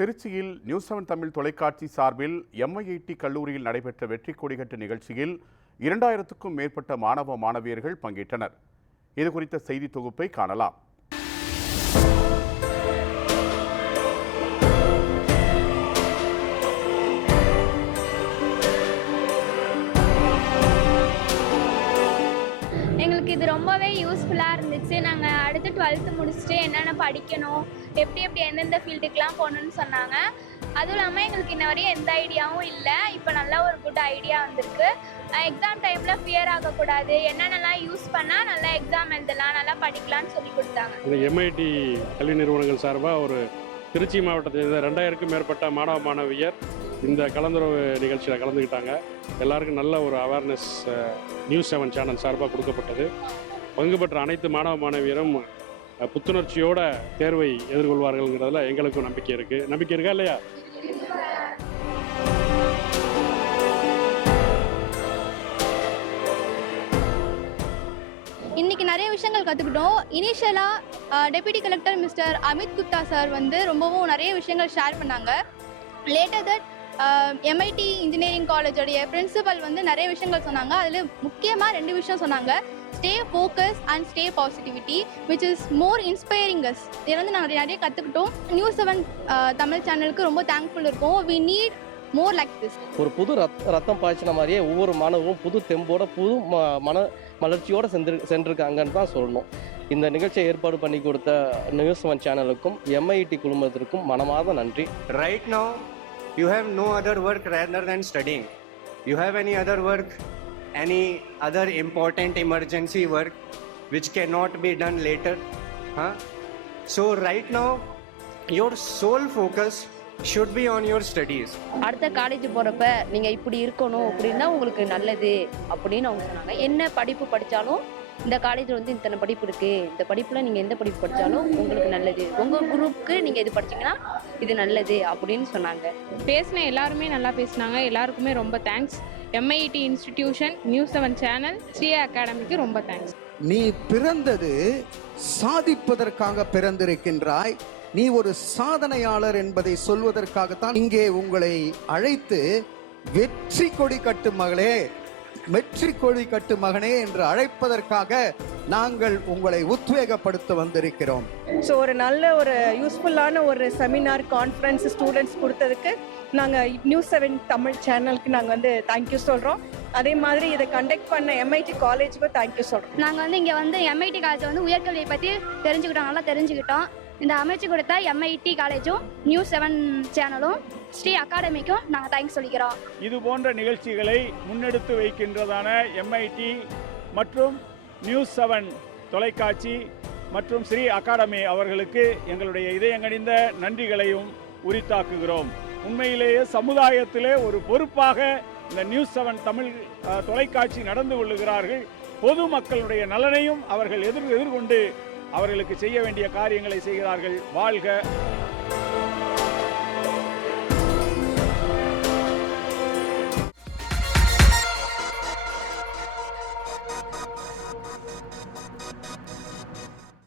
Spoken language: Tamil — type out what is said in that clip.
திருச்சியில் நியூஸ் 7 தமிழ் தொலைக்காட்சி சார்பில் MIT கல்லூரியில் நடைபெற்ற வெற்றி கொடிகட்டு நிகழ்ச்சியில் 2000க்கும் மேற்பட்ட மாணவ மாணவியர்கள் பங்கேற்றனர். இது குறித்த செய்தி தொகுப்பை காணலாம். எங்களுக்கு இது ரொம்பவே யூஸ்ஃபுல்லாக இருந்துச்சு. நாங்கள் அடுத்து 12th முடிச்சுட்டு என்னென்ன படிக்கணும், எப்படி எந்தெந்த ஃபீல்டுக்கெலாம் போகணுன்னு சொன்னாங்க. அதுவும் இல்லாமல் எங்களுக்கு இன்ன வரையும் எந்த ஐடியாவும் இல்லை. இப்போ நல்லா ஒரு குட் ஐடியா வந்திருக்கு. எக்ஸாம் டைமில் ஃபியர் ஆகக்கூடாது, என்னென்னலாம் யூஸ் பண்ணால் நல்லா எக்ஸாம் எழுதலாம், நல்லா படிக்கலாம்னு சொல்லி கொடுத்தாங்க. இந்த MIT கல்வி நிறுவனங்கள் சார்பாக ஒரு திருச்சி மாவட்டத்தில் 2000க்கும் மேற்பட்ட மாணவ மாணவியர் இந்த கலந்துரைவு நிகழ்ச்சியில் கலந்துக்கிட்டாங்க. எல்லாருக்கும் நல்ல ஒரு அவேர்னஸ் நியூஸ் 7 சேனல் சார்பாக கொடுக்கப்பட்டது. பங்கு பெற்ற அனைத்து மாணவ மாணவியரும் புத்துணர்ச்சியோட தேர்வை எதிர்கொள்வார்கள்ங்கிறதுல எங்களுக்கும் நம்பிக்கை இருக்கா இல்லையா? இன்னைக்கு நிறைய விஷயங்கள் கற்றுக்கிட்டோம். இனிஷியலாக deputy collector mister Amit Gupta sir ரொம்பவும் நிறைய விஷயங்கள் ஷேர் பண்ணாங்க. லேட்டர் தட் MIT இன்ஜினியரிங் காலேஜோடைய பிரின்சிபல் நிறைய விஷயங்கள் சொன்னாங்க. அதில் முக்கியமாக 2 விஷயம் சொன்னாங்க. Stay focus and stay positivity which is more inspiring us. இதில் நாங்கள் நிறைய கற்றுக்கிட்டோம். நியூஸ் 7 தமிழ் சேனலுக்கு ரொம்ப தேங்க்ஃபுல் இருக்கும். We need more like this. ஒரு புது ரத்தம் பாய்ச்சின மாதிரியே ஒவ்வொரு மாணவரும் புது தெம்போட புது மலர்ச்சியோடு சென்றிருக்காங்கன்னு தான் சொல்லணும். இந்த நிகழ்ச்சியை ஏற்பாடு பண்ணி கொடுத்த நியூஸ் 7 சேனலுக்கும் MIT குழுமத்திற்கும் மனமார்ந்த நன்றி. Right now you have no other work rather than studying. You have any other work, any other important emergency work which cannot be done later, so right now your sole focus should be on your studies. அடுத்த காலேஜ் போறப்ப நீங்க இப்படி இருக்கணும் அப்படின்னா உங்களுக்கு நல்லது அப்படின்னு அவங்க சொன்னாங்க. என்ன படிப்பு படிச்சாலும் இந்த காலேஜில் இத்தனை படிப்பு இருக்கு, இந்த படிப்புல நீங்க எந்த படிப்பு படிச்சாலும் உங்களுக்கு நல்லது, உங்க குரூப்புக்கு நீங்க இது படிச்சீங்கன்னா இது நல்லது அப்படின்னு சொன்னாங்க. பேசின எல்லாருமே நல்லா பேசினாங்க. எல்லாருக்குமே ரொம்ப thanks. MIT institution, news 7 channel, Sri அகாடமிக்கு ரொம்ப தேங்க்ஸ். நீ பிறந்தது சாதிப்பதற்காக பிறந்திருக்கின்றாய். நீ ஒரு சாதனையாளர் என்பதை சொல்வதற்காகத்தான் இங்கே உங்களை அழைத்து வெற்றி கொடி கட்டு மகளே, வெற்றி கொடி கட்டு மகனே என்று அழைப்பதற்காக நாங்கள் உங்களை உத்வேகப்படுத்த வந்திருக்கிறோம். ஸோ ஒரு நல்ல ஒரு யூஸ்ஃபுல்லான ஒரு செமினார் கான்ஃபரன்ஸ் ஸ்டூடெண்ட்ஸ் கொடுத்ததுக்கு நாங்கள் நியூஸ் 7 தமிழ் சேனலுக்கு நாங்கள் தேங்க்யூ சொல்கிறோம். அதே மாதிரி இதை கண்டக்ட் பண்ண MIT காலேஜுக்கும் தேங்க்யூ சொல்கிறோம். நாங்கள் இங்கே MIT காலேஜ் உயர்கல்வியை பற்றி நல்லா தெரிஞ்சுக்கிட்டோம். இந்த அமைச்சு கொடுத்த MIT காலேஜும் நியூஸ் 7 சேனலும் ஸ்ரீ அகாடமிக்கும் நாங்கள் தேங்க்ஸ் சொல்லிக்கிறோம். இது போன்ற நிகழ்ச்சிகளை முன்னெடுத்து வைக்கின்றதான MIT மற்றும் நியூஸ் 7 தொலைக்காட்சி மற்றும் ஸ்ரீ அகாடமி அவர்களுக்கு எங்களுடைய இதயங்கனிந்த நன்றிகளையும் உரித்தாக்குகிறோம். உண்மையிலேயே சமுதாயத்திலே ஒரு பொறுப்பாக இந்த நியூஸ் 7 தமிழ் தொலைக்காட்சி நடந்து கொள்ளுகிறார்கள். பொதுமக்களுடைய நலனையும் அவர்கள் எதிர்கொண்டு அவர்களுக்கு செய்ய வேண்டிய காரியங்களை செய்கிறார்கள். வாழ்க